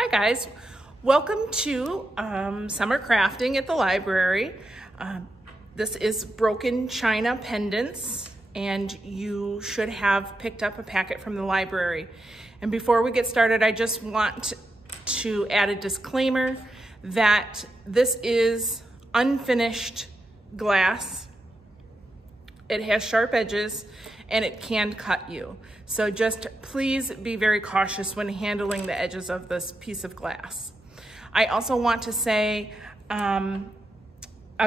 Hi guys, welcome to summer crafting at the library. This is broken china pendants and you should have picked up a packet from the library. And before we get started, I just want to add a disclaimer that this is unfinished glass. It has sharp edges and it can cut you. So just please be very cautious when handling the edges of this piece of glass. I also want to say, I'll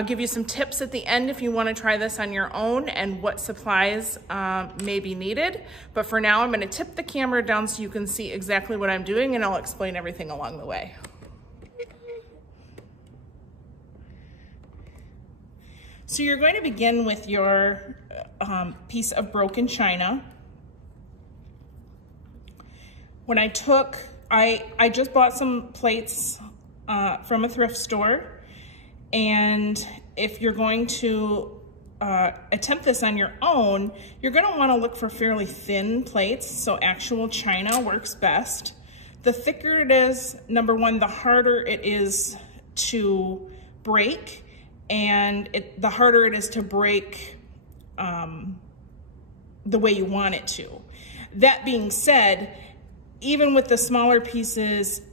give you some tips at the end if you want to try this on your own and what supplies may be needed. But for now, I'm going to tip the camera down so you can see exactly what I'm doing, and I'll explain everything along the way. So you're going to begin with your piece of broken china. When I just bought some plates from a thrift store, and if you're going to attempt this on your own, you're going to want to look for fairly thin plates, so actual china works best. The thicker it is, number one, the harder it is to break, and the harder it is to break the way you want it to. That being said, even with the smaller pieces,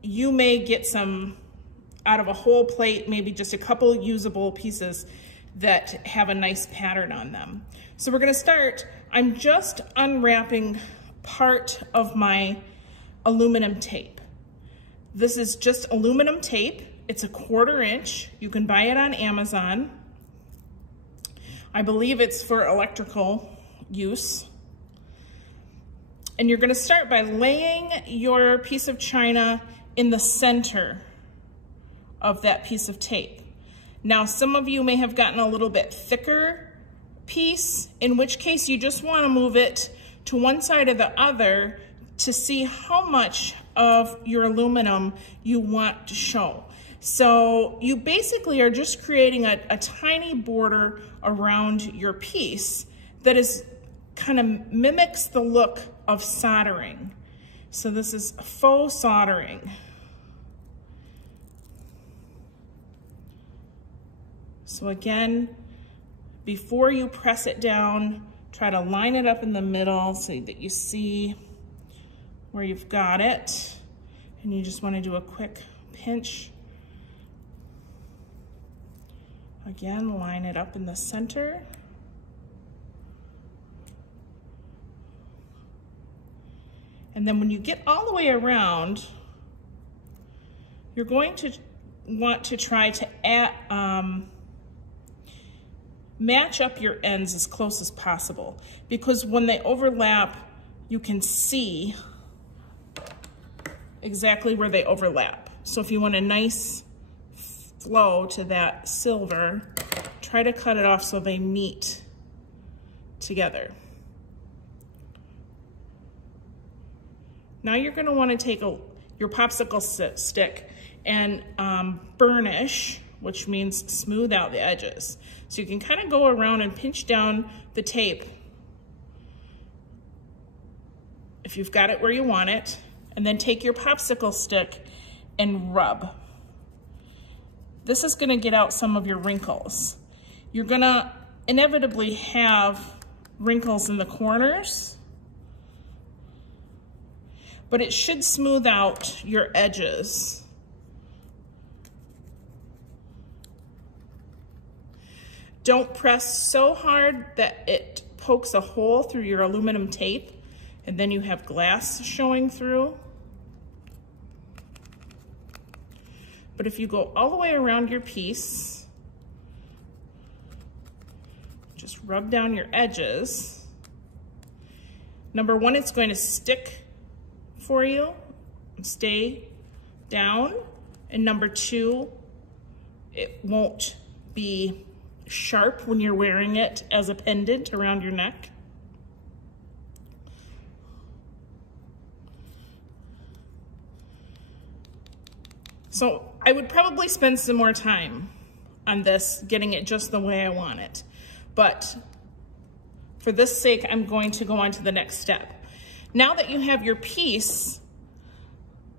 you may get some out of a whole plate, maybe just a couple usable pieces that have a nice pattern on them. So we're gonna start, I'm just unwrapping part of my aluminum tape. This is just aluminum tape. It's a 1/4 inch. You can buy it on Amazon. I believe it's for electrical use. And you're gonna start by laying your piece of china in the center of that piece of tape. Now, some of you may have gotten a little bit thicker piece, in which case you just wanna move it to one side or the other to see how much of your aluminum you want to show. So you basically are just creating a tiny border around your piece that is kind of mimics the look of soldering. So this is faux soldering. So again, before you press it down, try to line it up in the middle so that you see where you've got it. And you just want to do a quick pinch. Again, line it up in the center. And then when you get all the way around, you're going to want to try to match up your ends as close as possible, because when they overlap, you can see exactly where they overlap. So if you want a nice flow to that silver, try to cut it off so they meet together. Now you're going to want to take your popsicle stick and burnish, which means smooth out the edges. So you can kind of go around and pinch down the tape if you've got it where you want it, and then take your popsicle stick and rub. This is going to get out some of your wrinkles. You're going to inevitably have wrinkles in the corners, but it should smooth out your edges. Don't press so hard that it pokes a hole through your aluminum tape and then you have glass showing through. But if you go all the way around your piece, just rub down your edges. Number one, it's going to stick for you and stay down. And number two, it won't be sharp when you're wearing it as a pendant around your neck. So I would probably spend some more time on this, getting it just the way I want it. But for this sake, I'm going to go on to the next step. Now that you have your piece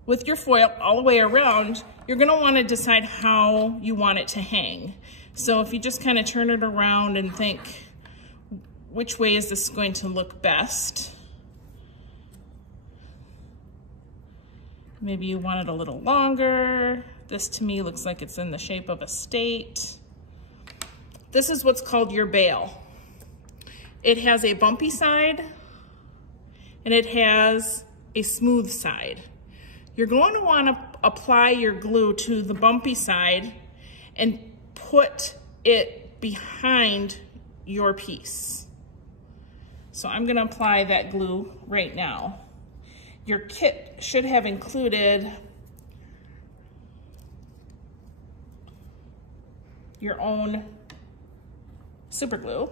with your foil all the way around, you're gonna wanna decide how you want it to hang. So if you just kind of turn it around and think, which way is this going to look best? Maybe you want it a little longer. This to me looks like it's in the shape of a state. This is what's called your bail. It has a bumpy side and it has a smooth side. You're going to want to apply your glue to the bumpy side and put it behind your piece. So I'm going to apply that glue right now. Your kit should have included your own super glue.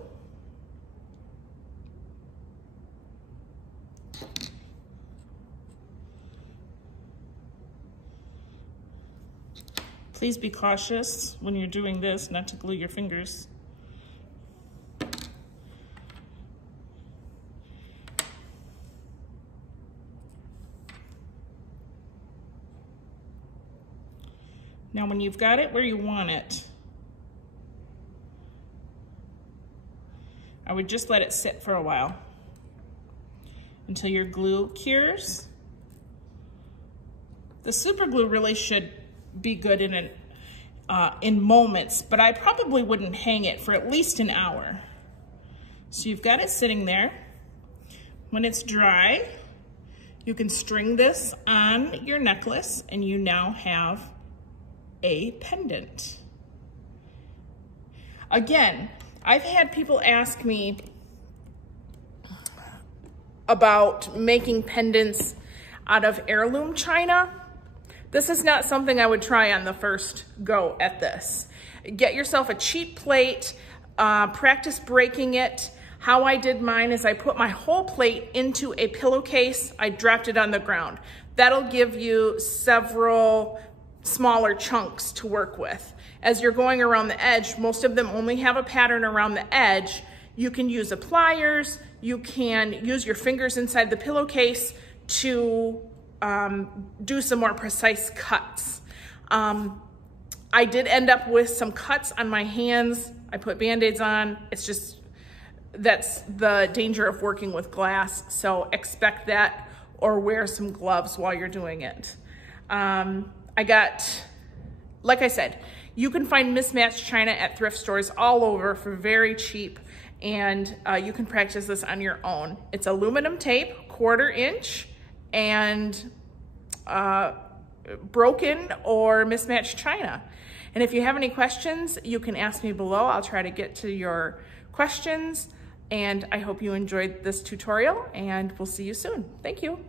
Please be cautious when you're doing this not to glue your fingers. Now when you've got it where you want it, I would just let it sit for a while until your glue cures. The super glue really should be good in moments, but I probably wouldn't hang it for at least an hour. So you've got it sitting there. When it's dry, you can string this on your necklace and you now have a pendant. Again, I've had people ask me about making pendants out of heirloom china. This is not something I would try on the first go at this. Get yourself a cheap plate, practice breaking it. How I did mine is I put my whole plate into a pillowcase. I dropped it on the ground. That'll give you several smaller chunks to work with. As you're going around the edge, most of them only have a pattern around the edge. You can use pliers, you can use your fingers inside the pillowcase to do some more precise cuts. I did end up with some cuts on my hands. I put Band-Aids on. It's just, that's the danger of working with glass. So expect that, or wear some gloves while you're doing it. Like I said, you can find mismatched china at thrift stores all over for very cheap, and you can practice this on your own. It's aluminum tape, 1/4 inch, and broken or mismatched china. And if you have any questions, you can ask me below. I'll try to get to your questions, and I hope you enjoyed this tutorial, and we'll see you soon. Thank you.